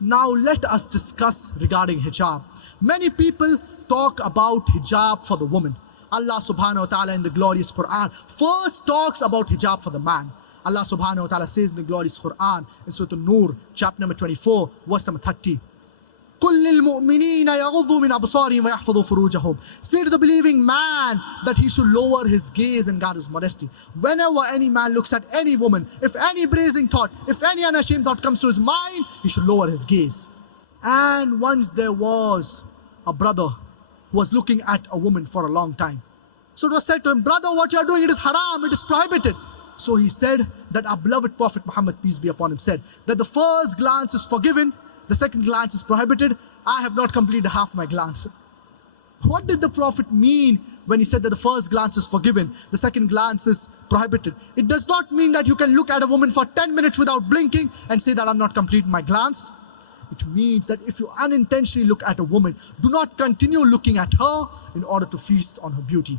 Now let us discuss regarding hijab. Many people talk about hijab for the woman. Allah subhanahu wa ta'ala in the glorious Quran first talks about hijab for the man. Allah subhanahu wa ta'ala says in the glorious Quran in Surah An-Nur, chapter number 24, verse number 30. قُلْ لِلْمُؤْمِنِينَ يَغُضُّوا مِنْ أَبْصَارِهِمْ وَيَحْفَظُوا فُرُوجَهُمْ. Say to the believing man that he should lower his gaze and guard his modesty. Whenever any man looks at any woman, if any brazen thought, if any unashamed thought comes to his mind, he should lower his gaze. And once there was a brother who was looking at a woman for a long time. So it was said to him, brother, what you are doing, it is haram, it is prohibited. So he said that our beloved Prophet Muhammad, peace be upon him, said that the first glance is forgiven, the second glance is prohibited. I have not completed half my glance. What did the Prophet mean when he said that the first glance is forgiven, the second glance is prohibited? It does not mean that you can look at a woman for 10 minutes without blinking and say that I'm not completing my glance. It means that if you unintentionally look at a woman, do not continue looking at her in order to feast on her beauty.